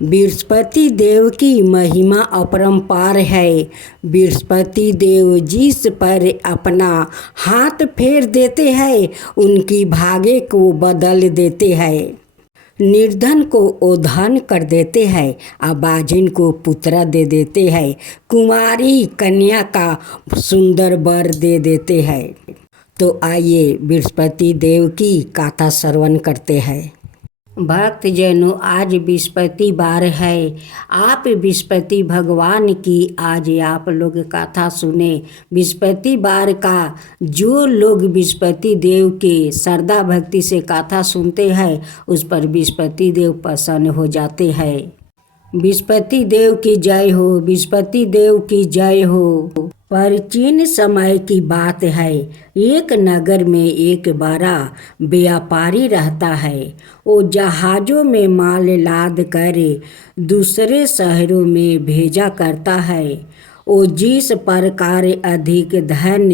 बृहस्पति देव की महिमा अपरंपार है। बृहस्पति देव जिस पर अपना हाथ फेर देते हैं उनकी भाग्य को बदल देते हैं। निर्धन को ओधन कर देते हैं, अबाजिन को पुत्र दे देते हैं, कुमारी कन्या का सुंदर वर दे देते हैं। तो आइए बृहस्पति देव की कथा श्रवण करते हैं। भक्त जनों, आज बृहस्पतिवार है। आप बृहस्पति भगवान की आज आप लोग कथा सुने। बृहस्पतिवार का जो लोग बृहस्पति देव के श्रद्धा भक्ति से कथा सुनते हैं उस पर बृहस्पति देव प्रसन्न हो जाते हैं। बृहस्पति देव की जय हो, बृहस्पति देव की जय हो। प्राचीन समय की बात है। एक नगर में एक बड़ा व्यापारी रहता है। वो जहाज़ों में माल लाद कर दूसरे शहरों में भेजा करता है। वो जिस प्रकार अधिक धन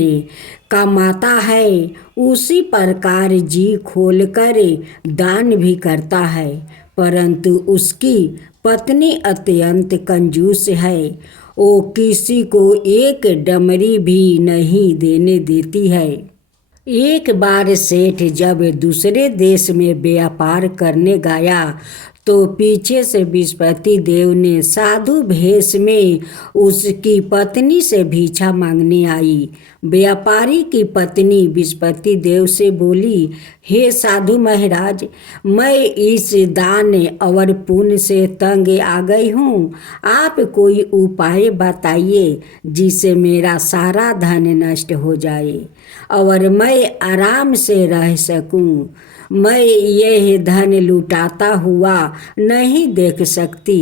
कमाता है उसी प्रकार जी खोलकर दान भी करता है, परंतु उसकी पत्नी अत्यंत कंजूस है। वो किसी को एक डमरी भी नहीं देने देती है। एक बार सेठ जब दूसरे देश में व्यापार करने गया तो पीछे से बृहस्पति देव ने साधु भेष में उसकी पत्नी से भिक्षा मांगने आई। व्यापारी की पत्नी बृहस्पति देव से बोली, हे साधु महाराज, मैं इस दान और पुण्य से तंग आ गई हूँ। आप कोई उपाय बताइए जिससे मेरा सारा धन नष्ट हो जाए और मैं आराम से रह सकूँ। मैं यह धन लुटाता हुआ नहीं देख सकती।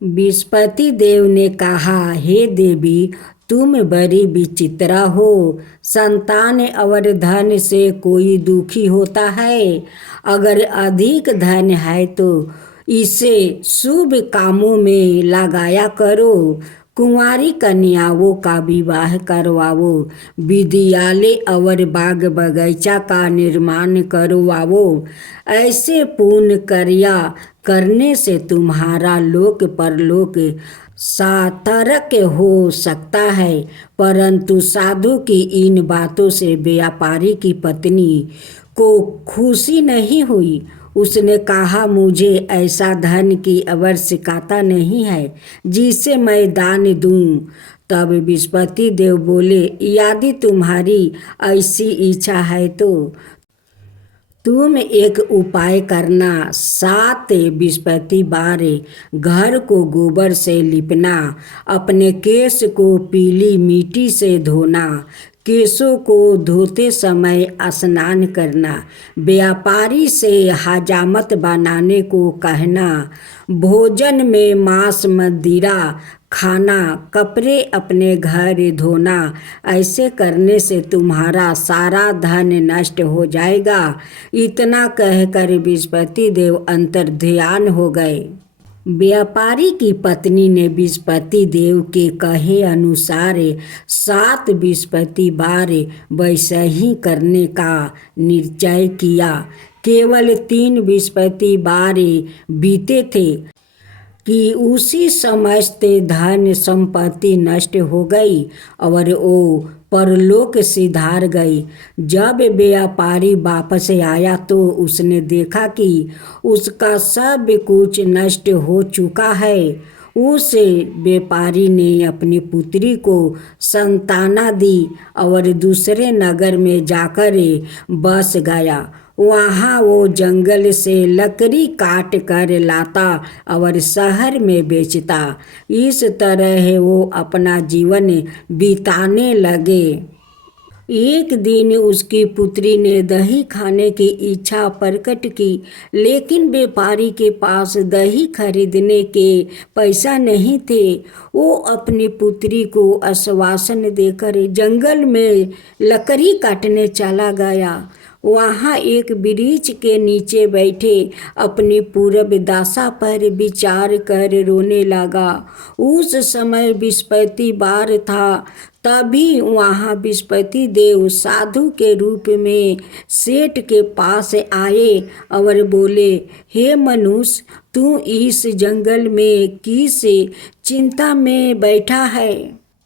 बृहस्पति देव ने कहा, हे देवी, तुम बड़ी विचित्रा हो। संतान और धन से कोई दुखी होता है। अगर अधिक धन है तो इसे शुभ कामों में लगाया करो। कुंवारी कन्याओं का विवाह करवाओ, विद्यालय और बाग बगीचा का निर्माण करवाओ। ऐसे पुण्य कार्य करने से तुम्हारा लोक परलोक सार्थक हो सकता है। परंतु साधु की इन बातों से व्यापारी की पत्नी को खुशी नहीं हुई। उसने कहा, मुझे ऐसा धन की आवश्यकता नहीं है जिसे मैं दान दूं। तब बृहस्पति देव बोले, यदि तुम्हारी ऐसी इच्छा है तो तुम एक उपाय करना। 7 बृहस्पतिवार घर को गोबर से लिपना, अपने केश को पीली मिट्टी से धोना, केशों को धोते समय स्नान करना, व्यापारी से हजामत बनाने को कहना, भोजन में मांस मदिरा खाना, कपड़े अपने घर धोना। ऐसे करने से तुम्हारा सारा धन नष्ट हो जाएगा। इतना कहकर बृहस्पति देव अंतर्ध्यान हो गए। व्यापारी की पत्नी ने बृहस्पति देव के कहे अनुसार 7 बृहस्पतिवार वैसे ही करने का निश्चय किया। केवल 3 बृहस्पतिवार बीते थे कि उसी समस्त धन संपत्ति नष्ट हो गई और वो परलोक सिधार गई। जब व्यापारी वापस आया तो उसने देखा कि उसका सब कुछ नष्ट हो चुका है। उस व्यापारी ने अपनी पुत्री को संताना दी और दूसरे नगर में जाकर बस गया। वहाँ वो जंगल से लकड़ी काट कर लाता और शहर में बेचता। इस तरह वो अपना जीवन बिताने लगे। एक दिन उसकी पुत्री ने दही खाने की इच्छा प्रकट की, लेकिन व्यापारी के पास दही खरीदने के पैसा नहीं थे। वो अपनी पुत्री को आश्वासन देकर जंगल में लकड़ी काटने चला गया। वहाँ एक वृक्ष के नीचे बैठे अपनी पूर्व दशा पर विचार कर रोने लगा। उस समय बृहस्पतिवार था। तभी वहाँ बृहस्पति देव साधु के रूप में सेठ के पास आए और बोले, हे मनुष्य, तू इस जंगल में किस चिंता में बैठा है?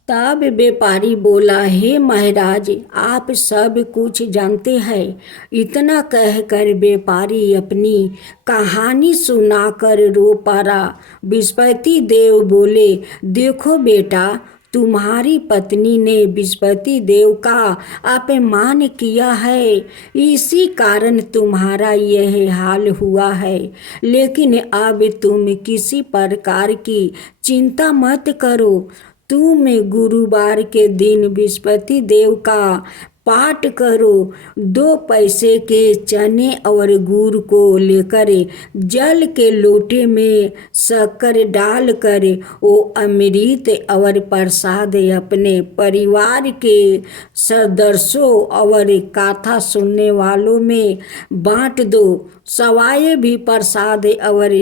तब व्यापारी बोला, हे महाराज, आप सब कुछ जानते हैं। इतना कहकर व्यापारी अपनी कहानी सुनाकर रो पड़ा। बृहस्पति देव बोले, देखो बेटा, तुम्हारी पत्नी ने बृहस्पति देव का अपमान किया है, इसी कारण तुम्हारा यह हाल हुआ है। लेकिन अब तुम किसी प्रकार की चिंता मत करो। तुम गुरुवार के दिन बृहस्पति देव का पाठ करो। 2 पैसे के चने और गुड़ को लेकर जल के लोटे में शक्कर डालकर वो अमृत और प्रसाद अपने परिवार के सदस्यों और कथा सुनने वालों में बांट दो। सवाए भी प्रसाद और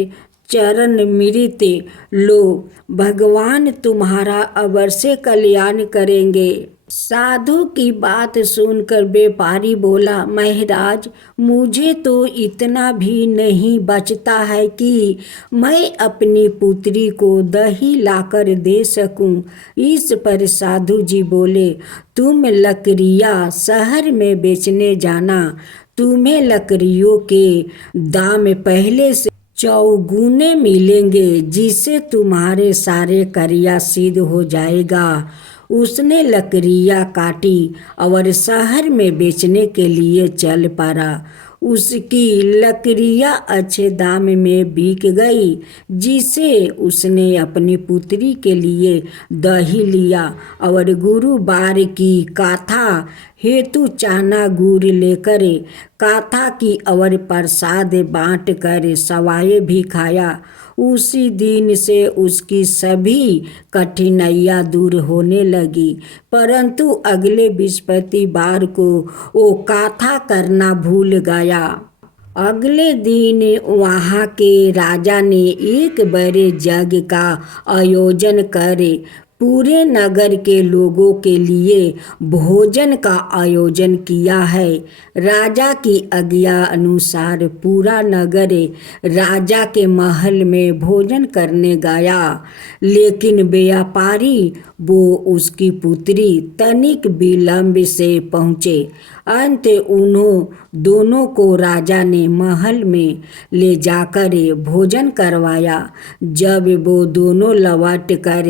चरण मृत लो, भगवान तुम्हारा अवश्य कल्याण करेंगे। साधु की बात सुनकर व्यापारी बोला, महाराज, मुझे तो इतना भी नहीं बचता है कि मैं अपनी पुत्री को दही लाकर दे सकूं। इस पर साधु जी बोले, तुम लकड़ियाँ शहर में बेचने जाना। तुम्हें लकड़ियों के दाम पहले से चौगुने मिलेंगे, जिससे तुम्हारे सारे कार्य सिद्ध हो जाएगा। उसने लकड़ियाँ काटी और शहर में बेचने के लिए चल पड़ा। उसकी लकड़ियाँ अच्छे दाम में बिक गई, जिसे उसने अपनी पुत्री के लिए दही लिया और गुरुवार की कथा हेतु चना गुड़ लेकर कथा की और प्रसाद बांट कर सवाए भी खाया। उसी दिन से उसकी सभी कठिनाइयाँ दूर होने लगी। परंतु अगले बृहस्पतिवार को वो कथा करना भूल गया। अगले दिन वहाँ के राजा ने एक बड़े यज्ञ का आयोजन कर पूरे नगर के लोगों के लिए भोजन का आयोजन किया है। राजा की आज्ञा अनुसार पूरा नगर राजा के महल में भोजन करने गया, लेकिन व्यापारी वो उसकी पुत्री तनिक विलंब से पहुँचे। अंत उन्हों दोनों को राजा ने महल में ले जाकर भोजन करवाया। जब वो दोनों लौट कर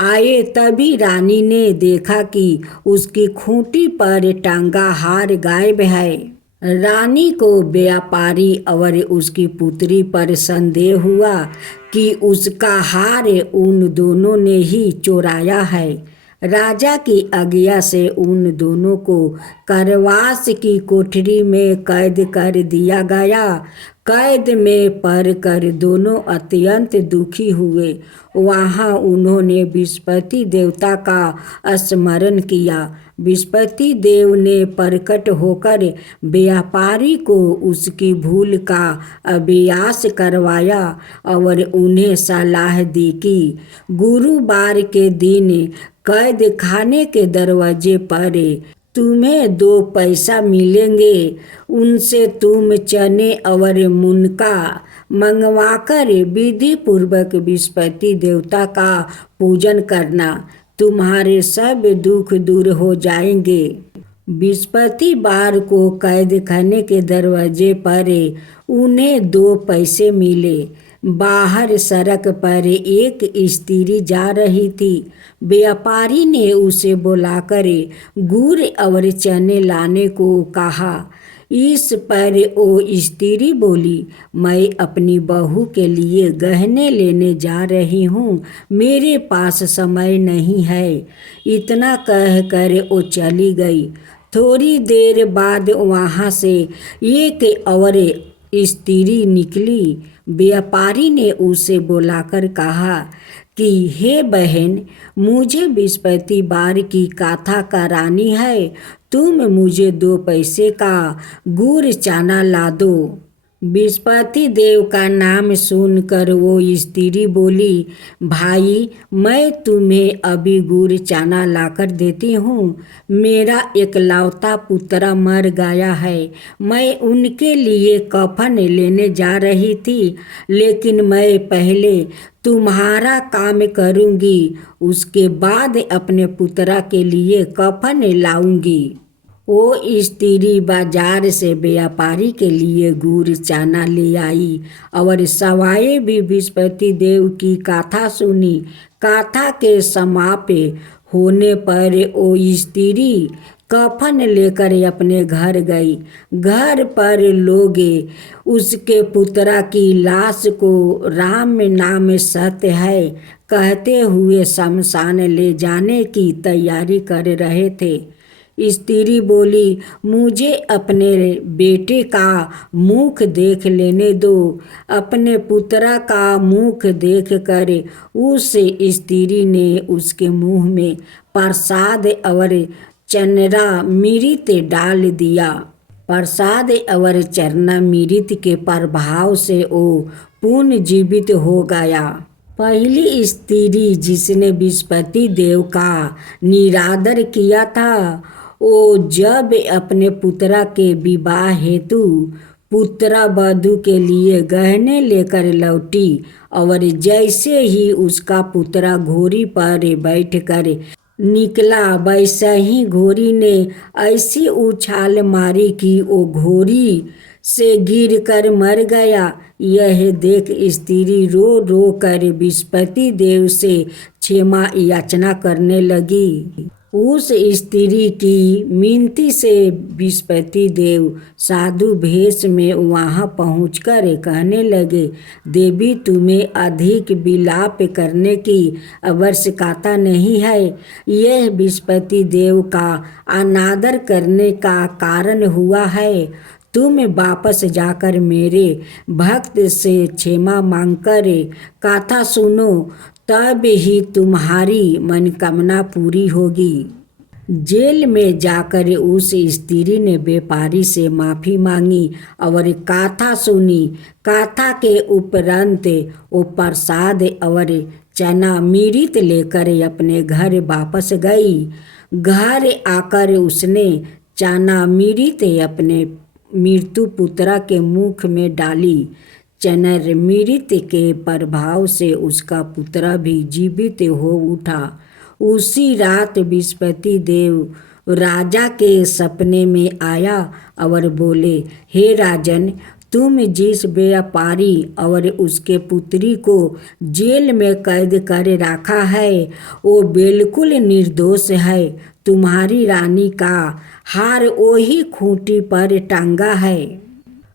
आए तभी रानी ने देखा कि उसकी खूंटी पर टंगा हार गायब है। रानी को व्यापारी और उसकी पुत्री पर संदेह हुआ कि उसका हार उन दोनों ने ही चुराया है। राजा की आज्ञा से उन दोनों को कारावास की कोठरी में कैद कर दिया गया। कैद में पड़कर दोनों अत्यंत दुखी हुए। वहाँ उन्होंने बृहस्पति देवता का स्मरण किया। बृहस्पति देव ने प्रकट होकर व्यापारी को उसकी भूल का अभ्यास करवाया और उन्हें सलाह दी कि गुरुवार के दिन कैद खाने के दरवाजे पर तुम्हें 2 पैसा मिलेंगे। उनसे तुम चने और मुनका मंगवाकर विधि पूर्वक बृहस्पति देवता का पूजन करना। तुम्हारे सब दुख दूर हो जाएंगे। बृहस्पतिवार को कैद खाने के दरवाजे पर उन्हें 2 पैसे मिले। बाहर सड़क पर एक स्त्री जा रही थी। व्यापारी ने उसे बुलाकर गुड़ और चने लाने को कहा। इस पर वो स्त्री बोली, मैं अपनी बहू के लिए गहने लेने जा रही हूँ, मेरे पास समय नहीं है। इतना कहकर वो चली गई। थोड़ी देर बाद वहाँ से एक और स्त्री निकली। व्यापारी ने उसे बुलाकर कहा कि हे बहन, मुझे बृहस्पतिवार की कथा करानी है, तुम मुझे 2 पैसे का गुड़ चना ला दो। बृहस्पति देव का नाम सुनकर वो स्त्री बोली, भाई मैं तुम्हें अभी गुड़ चाना लाकर देती हूँ। मेरा एकलौता पुत्र मर गया है। मैं उनके लिए कफन लेने जा रही थी, लेकिन मैं पहले तुम्हारा काम करूँगी, उसके बाद अपने पुत्र के लिए कफन लाऊंगी। वो स्त्री बाजार से व्यापारी के लिए गुड़ चाना ले आई और सवाए भी बृहस्पति देव की गाथा सुनी। गाथा के समाप्त होने पर वो स्त्री कफन लेकर अपने घर गई। घर पर लोग उसके पुत्र की लाश को राम नाम सत्य है कहते हुए शमशान ले जाने की तैयारी कर रहे थे। स्त्री बोली, मुझे अपने बेटे का मुख देख लेने दो। अपने पुत्र का मुख देख कर उस स्त्री ने उसके मुंह में प्रसाद और चरणामृत डाल दिया। प्रसाद और चरणामृत के प्रभाव से वो पुनर्जीवित हो गया। पहली स्त्री जिसने बृहस्पति देव का निरादर किया था, वो जब अपने पुत्र के विवाह हेतु पुत्र वधू के लिए गहने लेकर लौटी और जैसे ही उसका पुत्र घोड़ी पर बैठकर निकला, वैसे ही घोड़ी ने ऐसी उछाल मारी कि वो घोड़ी से गिरकर मर गया। यह देख स्त्री रो रो कर बृहस्पति देव से क्षमा याचना करने लगी। उस स्त्री की मिनती से बृहस्पति देव साधु भेष में वहाँ पहुंचकर कहने लगे, देवी तुम्हें अधिक विलाप करने की आवश्यकता नहीं है। यह बृहस्पति देव का अनादर करने का कारण हुआ है। तुम वापस जाकर मेरे भक्त से क्षमा मांगकर कथा सुनो, तब ही तुम्हारी मनोकामना पूरी होगी। जेल में जाकर उस स्त्री ने व्यापारी से माफ़ी मांगी और कथा सुनी। कथा के उपरांत वो प्रसाद और चरणामृत लेकर अपने घर वापस गई। घर आकर उसने चरणामृत अपने मृत्यु पुत्र के मुख में डाली। चरणामृत के प्रभाव से उसका पुत्र भी जीवित हो उठा। उसी रात बृहस्पति देव राजा के सपने में आया और बोले, हे राजन, तुम जिस व्यापारी और उसके पुत्री को जेल में कैद कर रखा है वो बिल्कुल निर्दोष है। तुम्हारी रानी का हार वही खूंटी पर टांगा है।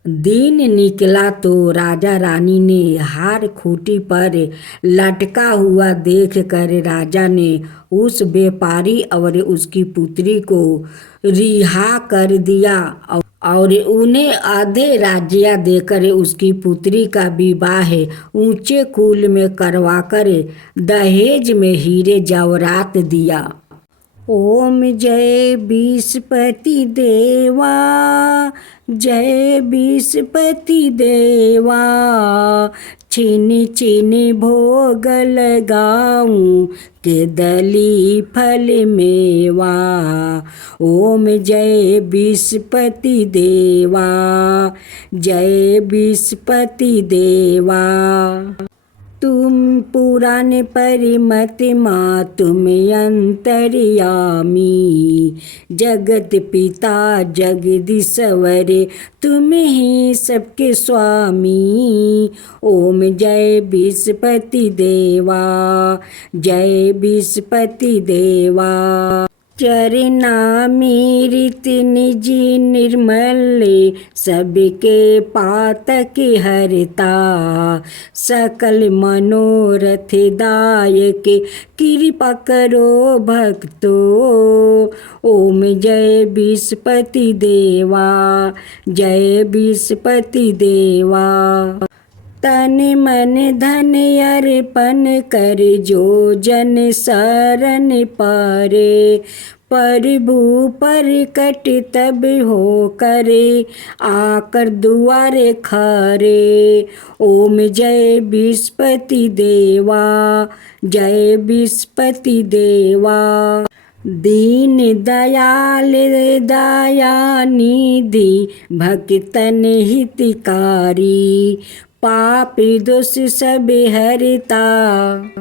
दिन निकला तो राजा रानी ने हार खूंटी पर लटका हुआ देख कर राजा ने उस व्यापारी और उसकी पुत्री को रिहा कर दिया और उन्हें आधे राज्य देकर उसकी पुत्री का विवाह ऊंचे कुल में करवाकर दहेज में हीरे जवाहरात दिया। ओम जय बृहस्पति देवा, जय बृहस्पति देवा, छिन छिन भोग लगाऊं के दली फल मेवा। ओम जय बृहस्पति देवा, जय बृहस्पति देवा। तुम पुराण परिमत माँ तुम अंतर्यामी, जगत पिता जगदीश्वर तुम ही सबके स्वामी। ओम जय बृहस्पति देवा, जय बृहस्पति देवा। चरणामृत निज निर्मल सबके पातक हरता, सकल मनोरथ दायक कृपा करो भक्तो। ओम जय बृहस्पति देवा, जय बृहस्पति देवा। तन मन धन अर्पण कर जो जन शरण पारे, प्रभु प्रकट तब हो करे आकर दुआरे खरे। ओम जय विस्पति देवा, जय विस्पति देवा। दीन दयाल दया निधि भक्तन हितकारी, पापी दोष सब हरता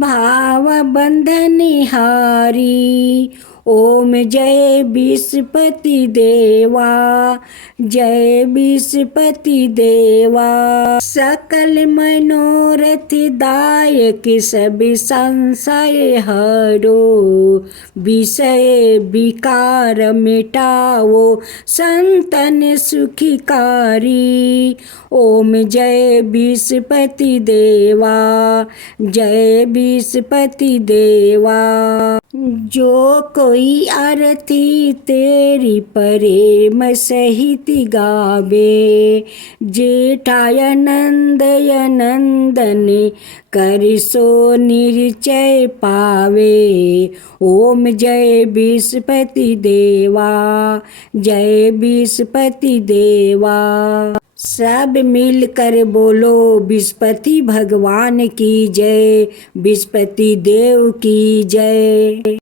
भाव बंधन हारी। ओम जय विस्पति देवा, जय विस्पति देवा। सकल मनोरथ दायक सब संशय हरो, विषय विकार मिटाओ संतन सुखकारी। ओम जय विस्पति देवा, जय विस्पति देवा। जो कोई आरती तेरी प्रेम सहित गावे, जेठाय नंदय नंदन कर सो निश्चय पावे। ओम जय विस्पति देवा, जय विस्पति देवा। सब मिलकर बोलो विस्पति भगवान की जय, विस्पति देव की जय।